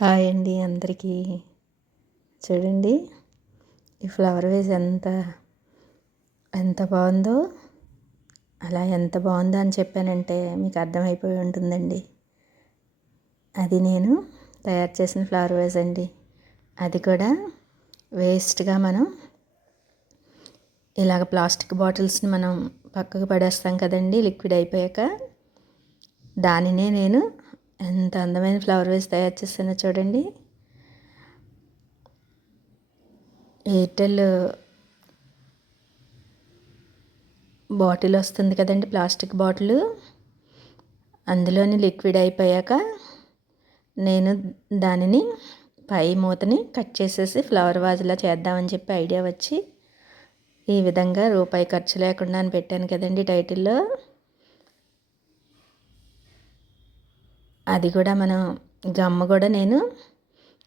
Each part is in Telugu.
హాయ్ అండి అందరికీ. చూడండి ఈ ఫ్లవర్ వేస్ ఎంత ఎంత బాగుందో అలా ఎంత బాగుందో అని చెప్పానంటే మీకు అర్థమైపోయి ఉంటుందండి. అది నేను తయారు చేసిన ఫ్లవర్ వేస్ అండి. అది కూడా వేస్ట్గా మనం ఇలాగ ప్లాస్టిక్ బాటిల్స్ని మనం పక్కకు పడేస్తాం కదండి లిక్విడ్ అయిపోయాక. దానినే నేను ఎంత అందమైన ఫ్లవర్ వేస్ తయారు చేస్తున్నా చూడండి. ఎయిర్టెల్ బాటిల్ వస్తుంది కదండి ప్లాస్టిక్ బాటిల్. అందులోని లిక్విడ్ అయిపోయాక నేను దానిని పై మూతని కట్ చేసేసి ఫ్లవర్ వాజ్లా చేద్దామని చెప్పి ఐడియా వచ్చి ఈ విధంగా రూపాయి ఖర్చు లేకుండా అని పెట్టాను కదండి టైటిల్లో. అది కూడా మనం గమ్మ కూడా నేను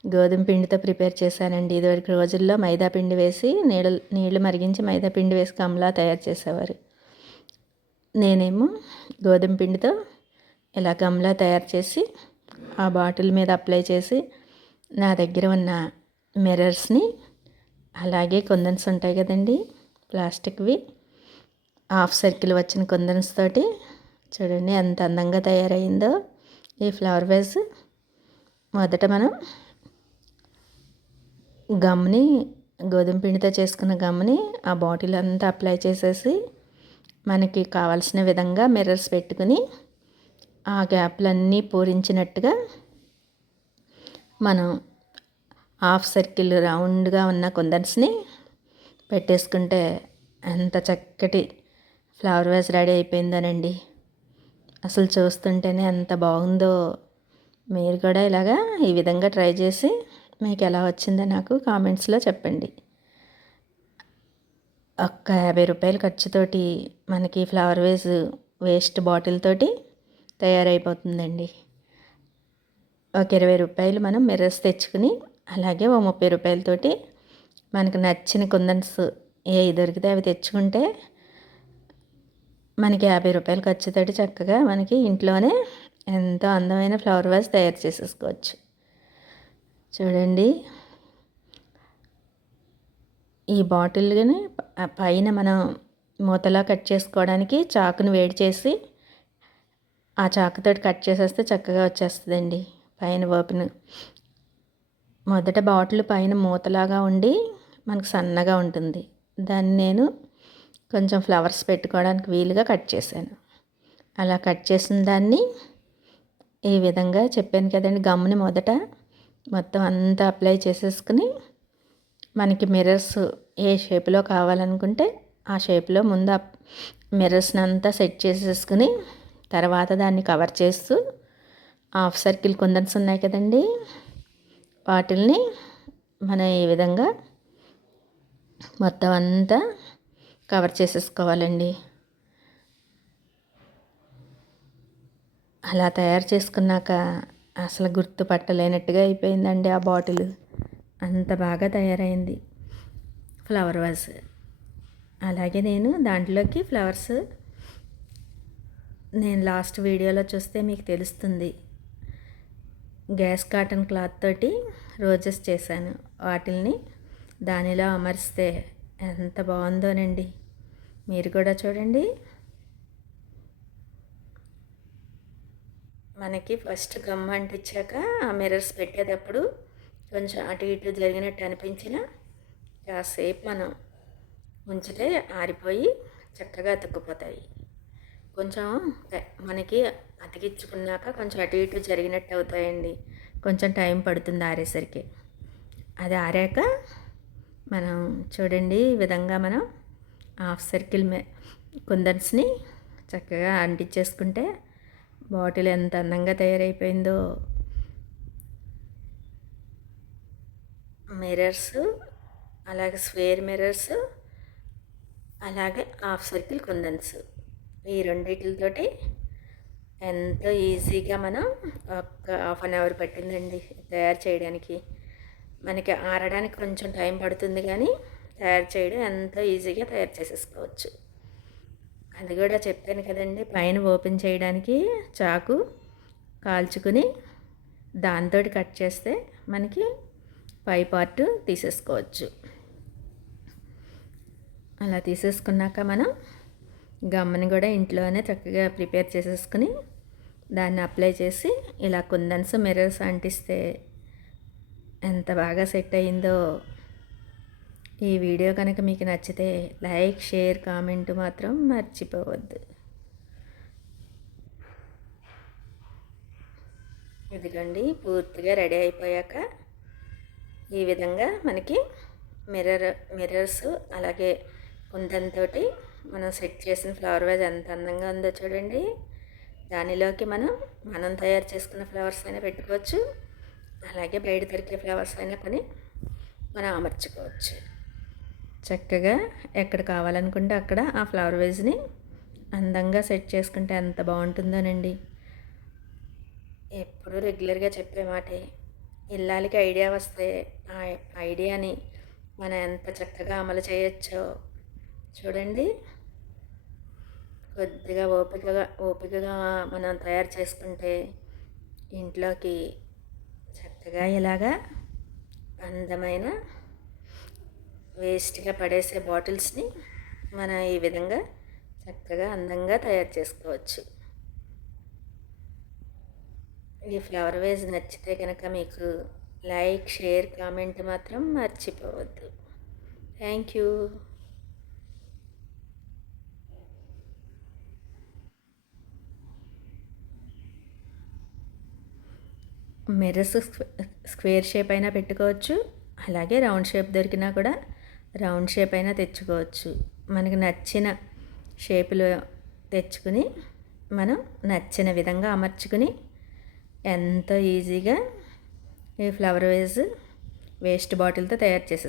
గోధుమ పిండితో ప్రిపేర్ చేశానండి. ఇదివరకు రోజుల్లో మైదా పిండి వేసి నీళ్ళు నీళ్ళు మరిగించి మైదా పిండి వేసి గమ్లా తయారు చేసేవారు. నేనేమో గోధుమ పిండితో ఇలా గమ్లా తయారు చేసి ఆ బాటిల్ మీద అప్లై చేసి నా దగ్గర ఉన్న మిర్రర్స్ని అలాగే కుందన్స్ ఉంటాయి కదండి ప్లాస్టిక్వి హాఫ్ సర్కిల్ వచ్చిన కుందన్స్ తోటి చూడండి ఎంత అందంగా తయారైందో. ఈ ఫ్లవర్ వేస్ మొదట మనం గమ్ని గోధుమ పిండితో చేసుకున్న గమ్ని ఆ బాటిల్ అంతా అప్లై చేసేసి మనకి కావాల్సిన విధంగా మిర్రర్స్ పెట్టుకుని ఆ గ్యాప్లన్నీ పూరించినట్టుగా మనం హాఫ్ సర్కిల్ రౌండ్గా ఉన్న కొందర్స్ని పెట్టేసుకుంటే ఎంత చక్కటి ఫ్లవర్ వేస్ రెడీ అయిపోయిందోనండి. అసలు చూస్తుంటేనే ఎంత బాగుందో. మీరు కూడా ఇలాగా ఈ విధంగా ట్రై చేసి మీకు ఎలా వచ్చిందో నాకు కామెంట్స్లో చెప్పండి. ఒక్క యాభై రూపాయల ఖర్చుతోటి మనకి ఫ్లవర్ వేస్ వేస్ట్ బాటిల్ తోటి తయారైపోతుందండి. ఒక ఇరవై రూపాయలు మనం మిర్రర్స్ తెచ్చుకుని అలాగే ఓ ముప్పై రూపాయలతోటి మనకు నచ్చిన కుందన్స్ ఏ దొరికితే అవి తెచ్చుకుంటే మనకి యాభై రూపాయలు ఖర్చుతోటి చక్కగా మనకి ఇంట్లోనే ఎంతో అందమైన ఫ్లవర్ వాజ్ తయారు చేసేసుకోవచ్చు. చూడండి. ఈ బాటిల్ని పైన మనం మూతలా కట్ చేసుకోవడానికి చాకును వేడి చేసి ఆ చాకుతో కట్ చేసేస్తే చక్కగా వచ్చేస్తుందండి. పైన ఓపెన్ మొదట బాటిల్ పైన మూతలాగా ఉండి మనకు సన్నగా ఉంటుంది. దాన్ని నేను కొంచెం ఫ్లవర్స్ పెట్టుకోవడానికి వీలుగా కట్ చేశాను. అలా కట్ చేసిన దాన్ని ఈ విధంగా చెప్పాను కదండి గమ్ముని మొదట మొత్తం అంతా అప్లై చేసేసుకుని మనకి మిర్రర్స్ ఏ షేప్లో కావాలనుకుంటే ఆ షేప్లో ముందు మిర్రర్స్ని అంతా సెట్ చేసేసుకుని తర్వాత దాన్ని కవర్ చేస్తూ హాఫ్ సర్కిల్ కుందన్స్ ఉన్నాయి కదండి వాటిల్ని మనం ఈ విధంగా మొత్తం అంతా కవర్ చేసేసుకోవాలండి. అలా తయారు చేసుకున్నాక అసలు గుర్తుపట్టలేనట్టుగా అయిపోయిందండి ఆ బాటిల్. అంత బాగా తయారైంది. Flower vase. అలాగే నేను దాంట్లోకి ఫ్లవర్స్. నేను లాస్ట్ వీడియోలో చూస్తే మీకు తెలుస్తుంది. గ్యాస్ కాటన్ క్లాత్ తోటి రోజెస్ చేశాను. వాటిల్ని దానిలో అమరిస్తే ఎంత బాగుందోనండి. మీరు కూడా చూడండి. మనకి ఫస్ట్ గమ్ అంటించాక ఆ మిర్రర్స్ పెట్టేటప్పుడు కొంచెం అటు ఇటు జరిగినట్టు అనిపించిన కాసేపు మనం ఉంచితే ఆరిపోయి చక్కగా అతుక్కుపోతాయి కొంచెం మనకి అతికించుకున్నాక కొంచెం అటు ఇటు జరిగినట్టు అవుతాయండి. కొంచెం టైం పడుతుంది ఆరేసరికి. అది ఆరాక మనం చూడండి ఈ విధంగా మనం హాఫ్ సర్కిల్ మే కుందన్స్ని చక్కగా అంటించేసుకుంటే బాటిల్ ఎంత అందంగా తయారైపోయిందో. మిర్రర్స్ అలాగే స్క్వేర్ మిర్రర్స్ అలాగే హాఫ్ సర్కిల్ కుందన్స్ ఈ రెండింటితోటి ఎంతో ఈజీగా మనం ఒక హాఫ్ అన్ అవర్ పట్టిందండి తయారు చేయడానికి. మనకి ఆరడానికి కొంచెం టైం పడుతుంది కానీ తయారు చేయడం ఎంతో ఈజీగా తయారు చేసేసుకోవచ్చు. అది కూడా చెప్పాను కదండి పైన ఓపెన్ చేయడానికి చాకు కాల్చుకుని దాంతో కట్ చేస్తే మనకి పై పార్ట్ తీసేసుకోవచ్చు. అలా తీసేసుకున్నాక మనం గమ్మని కూడా ఇంట్లోనే చక్కగా ప్రిపేర్ చేసేసుకుని దాన్ని అప్లై చేసి ఇలా కుందన్స్ మిర్రర్స్ అంటిస్తే ఎంత బాగా సెట్ అయిందో ఈ వీడియో కనుక మీకు నచ్చితే లైక్ షేర్ కామెంట్ మాత్రం మర్చిపోవద్దు. ఇదిగోండి పూర్తిగా రెడీ అయిపోయాక ఈ విధంగా మనకి మిర్రర్ మిర్రర్స్ అలాగే కుందంతో మనం సెట్ చేసిన ఫ్లవర్ వేజ్ ఎంత అందంగా ఉందో చూడండి. దానిలోకి మనం మనం తయారు చేసుకున్న ఫ్లవర్స్ అయినా పెట్టుకోవచ్చు. అలాగే బయట దొరికే ఫ్లవర్స్ అయినా కొని మనం అమర్చుకోవచ్చు. చక్కగా ఎక్కడ కావాలనుకుంటే అక్కడ ఆ ఫ్లవర్ వేజ్ని అందంగా సెట్ చేసుకుంటే ఎంత బాగుంటుందోనండి. ఎప్పుడు రెగ్యులర్గా చెప్పే మాటే ఇల్లాలకి ఐడియా వస్తే ఆ ఐడియాని మనం ఎంత చక్కగా అమలు చేయొచ్చో చూడండి. కొద్దిగా ఓపికగా ఓపికగా మనం తయారు చేసుకుంటే ఇంట్లోకి చక్కగా ఇలాగా అందమైన వేస్ట్గా పడేసే బాటిల్స్ని మనం ఈ విధంగా చక్కగా అందంగా తయారు చేసుకోవచ్చు. ఈ ఫ్లవర్ వేజ్ నచ్చితే కనుక మీకు లైక్ షేర్ కామెంట్ మాత్రం మర్చిపోవద్దు. Thank you. Mirrors square shape అయినా పెట్టుకోవచ్చు. అలాగే రౌండ్ షేప్ దొరికినా కూడా రౌండ్ షేప్ అయినా తెచ్చుకోవచ్చు. మనకు నచ్చిన షేపులో తెచ్చుకుని మనం నచ్చిన విధంగా అమర్చుకుని ఎంతో ఈజీగా ఈ ఫ్లవర్ వేజ్ వేస్ట్ బాటిల్తో తయారు చేసేస్తాం